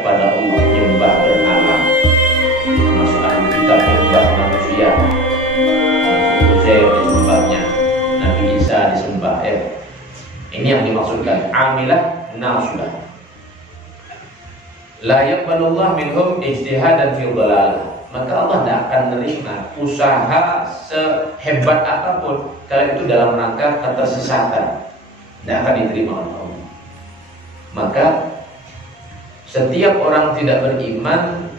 kepada Allah, nyembah berhala, termasuk ahli kitab nyembah manusia, Uzair disembahnya, Nabi Isa disembah. Ini yang dimaksudkan amilah nasibah. La yaqbalullah minhum ijtihadan fi dhalalah. Maka Allah tidak akan menerima usaha sehebat apapun kalau itu dalam rangka ketersesatan. Tidak akan diterima oleh Allah. Maka setiap orang tidak beriman,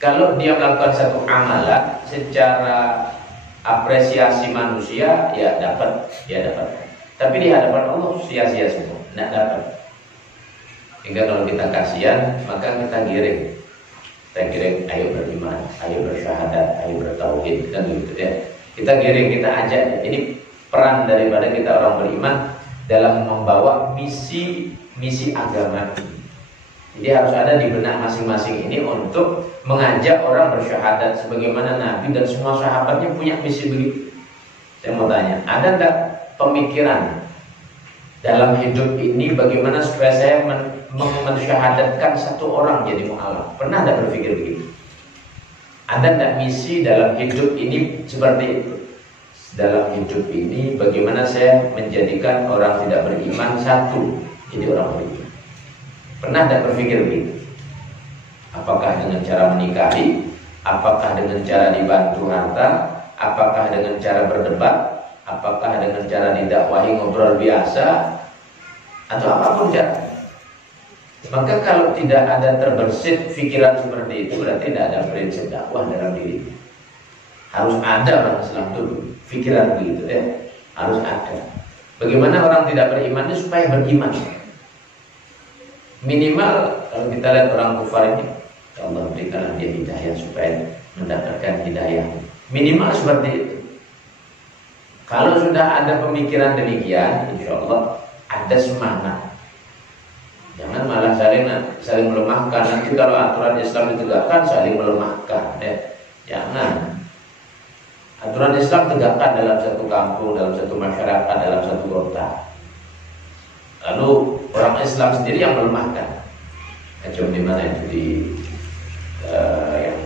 kalau dia melakukan satu amalan secara apresiasi manusia, ya dapat. Tapi di hadapan Allah sia-sia semua, tidak dapat. Hingga kalau kita kasihan, maka kita giring. Kita giring, ayo beriman, ayo bersyahadat, ayo bertauhid, kan begitu ya. Kita giring, kita ajak. Ini peran daripada kita orang beriman dalam membawa misi agama. Jadi harus ada di benak masing-masing ini untuk mengajak orang bersyahadat sebagaimana Nabi dan semua sahabatnya punya misi begitu. Saya mau tanya, ada enggak pemikiran dalam hidup ini bagaimana supaya saya mensyahadatkan satu orang jadi mu'alaf? Pernah enggak berpikir begitu? Ada enggak misi dalam hidup ini seperti itu? Dalam hidup ini bagaimana saya menjadikan orang tidak beriman satu jadi orang beriman? Pernah tidak berpikir begitu? Apakah dengan cara menikahi? Apakah dengan cara dibantu harta? Apakah dengan cara berdebat? Apakah dengan cara didakwahi ngobrol biasa? Atau apapun cara? Maka kalau tidak ada terbersit pikiran seperti itu, berarti tidak ada prinsip dakwah dalam diri. Harus ada orang Islam dulu pikiran begitu ya. Harus ada. Bagaimana orang tidak beriman itu supaya beriman? Minimal kalau kita lihat orang kufar ini, ya Allah berikanlah dia hidayah supaya mendapatkan hidayah. Minimal seperti itu. Kalau sudah ada pemikiran demikian, insya Allah ada semangat. Jangan malah saling melemahkan. Nanti kalau aturan Islam ditegakkan saling melemahkan. Jangan. Aturan Islam tegakkan dalam satu kampung, dalam satu masyarakat, dalam satu kota. Lalu orang Islam sendiri yang melemahkan. Macam di mana itu yang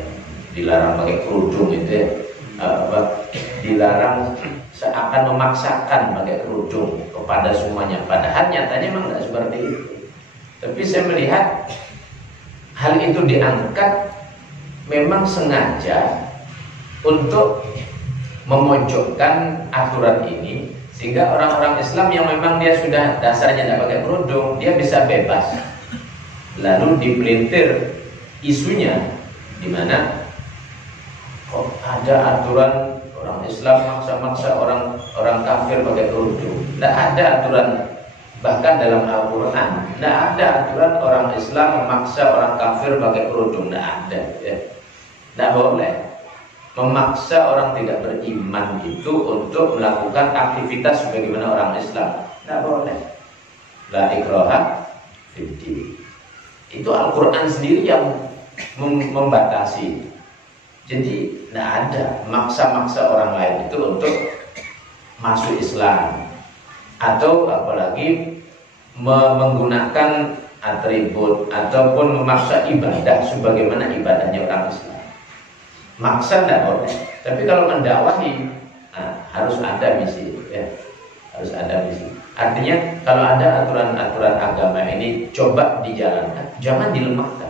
dilarang pakai kerudung itu ya, dilarang seakan memaksakan pakai kerudung kepada semuanya. Padahal nyatanya memang tidak seperti itu. Tapi saya melihat hal itu diangkat memang sengaja untuk memojokkan aturan ini, sehingga orang-orang Islam yang memang dia sudah dasarnya tidak pakai kerudung, dia bisa bebas. Lalu dipelintir isunya, di mana kok ada aturan orang Islam maksa-maksa orang kafir pakai kerudung. Tidak ada aturan, bahkan dalam Al-Quran tidak ada aturan orang Islam memaksa orang kafir pakai kerudung. Tidak ada ya. Tidak boleh memaksa orang tidak beriman itu untuk melakukan aktivitas sebagaimana orang Islam. Tidak boleh. La ikraha fiddin. Itu Al-Quran sendiri yang membatasi. Jadi tidak ada maksa-maksa orang lain itu untuk masuk Islam, atau apalagi menggunakan atribut ataupun memaksa ibadah sebagaimana ibadahnya orang Islam. Maksa tidak boleh. Tapi kalau mendakwahi, harus ada misi ya. Harus ada misi. Artinya kalau ada aturan-aturan agama ini coba dijalankan, jangan dilemahkan.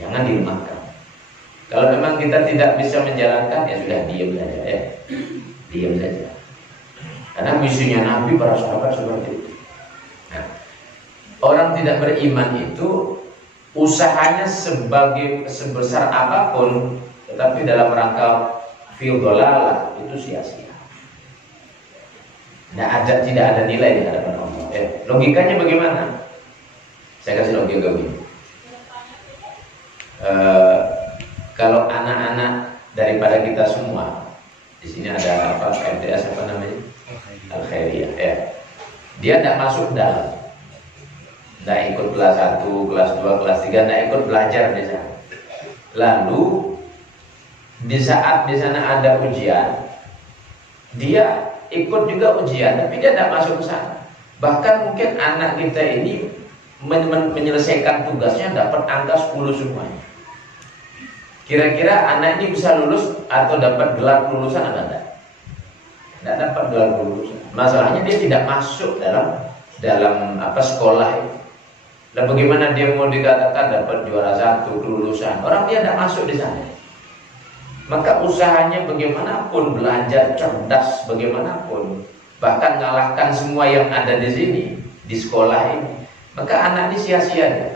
Jangan dilemahkan. Kalau memang kita tidak bisa menjalankan, ya sudah diam saja ya. Diam saja. Karena misinya Nabi, para sahabat seperti itu. Nah, orang tidak beriman itu usahanya sebesar apapun, tetapi dalam rangka fil dhalalah itu sia-sia. Tidak ada nilai di hadapan Allah. Logikanya bagaimana? Saya kasih logika begini. Kalau anak-anak daripada kita semua, di sini ada apa? MTS apa namanya? Al-Khairiyah. Ya. Dia tidak masuk dalam. Tidak ikut kelas 1, kelas 2, kelas 3, tidak ikut belajar di sana. Lalu di saat di sana ada ujian, dia ikut juga ujian, tapi dia tidak masuk ke sana. Bahkan mungkin anak kita ini menyelesaikan tugasnya dapat angka 10 semuanya. Kira-kira anak ini bisa lulus atau dapat gelar kelulusan apa enggak? Tidak dapat gelar kelulusan. Masalahnya dia tidak masuk dalam sekolah itu. Dan bagaimana dia mau dikatakan dapat juara 1 kelulusan? Orang dia tidak masuk di sana. Maka usahanya bagaimanapun, belajar cerdas bagaimanapun, bahkan ngalahkan semua yang ada di sini, di sekolah ini, maka anak ini sia-sia dia.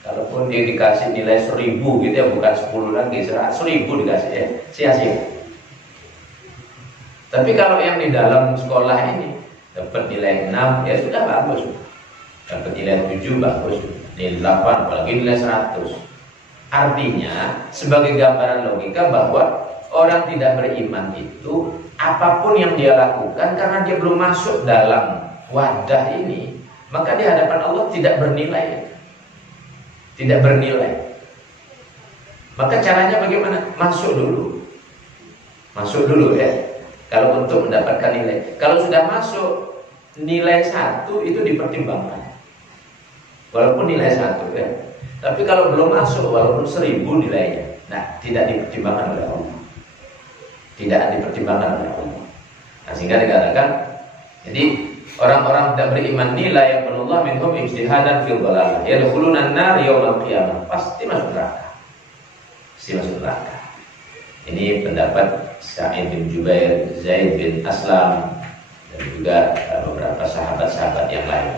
Kalaupun dia dikasih nilai 1000 gitu ya, bukan 10 lagi, 1000 dikasih ya, sia-sia. Tapi kalau yang di dalam sekolah ini dapat nilai 6, ya sudah bagus. Dapat nilai 7 bagus, nilai 8 apalagi nilai 100. Artinya sebagai gambaran logika bahwa orang tidak beriman itu apapun yang dia lakukan karena dia belum masuk dalam wadah ini, maka di hadapan Allah tidak bernilai. Tidak bernilai. Maka caranya bagaimana? Masuk dulu. Masuk dulu ya. Kalau untuk mendapatkan nilai. Kalau sudah masuk nilai 1 itu dipertimbangkan. Walaupun nilai 1 ya. Tapi kalau belum masuk walaupun 1000 nilainya, nah tidak dipertimbangkan oleh Allah. Tidak dipertimbangkan oleh Allah. Nah, sehingga dikatakan, jadi orang-orang tidak beriman nilai yang Allah minhum ijtihadan fil dhalalah yadkhuluna an-nar yaumil qiyamah, pasti masuk neraka. Pasti masuk neraka. Ini pendapat Sa'id bin Jubair, Zaid bin Aslam, dan juga beberapa sahabat-sahabat yang lain.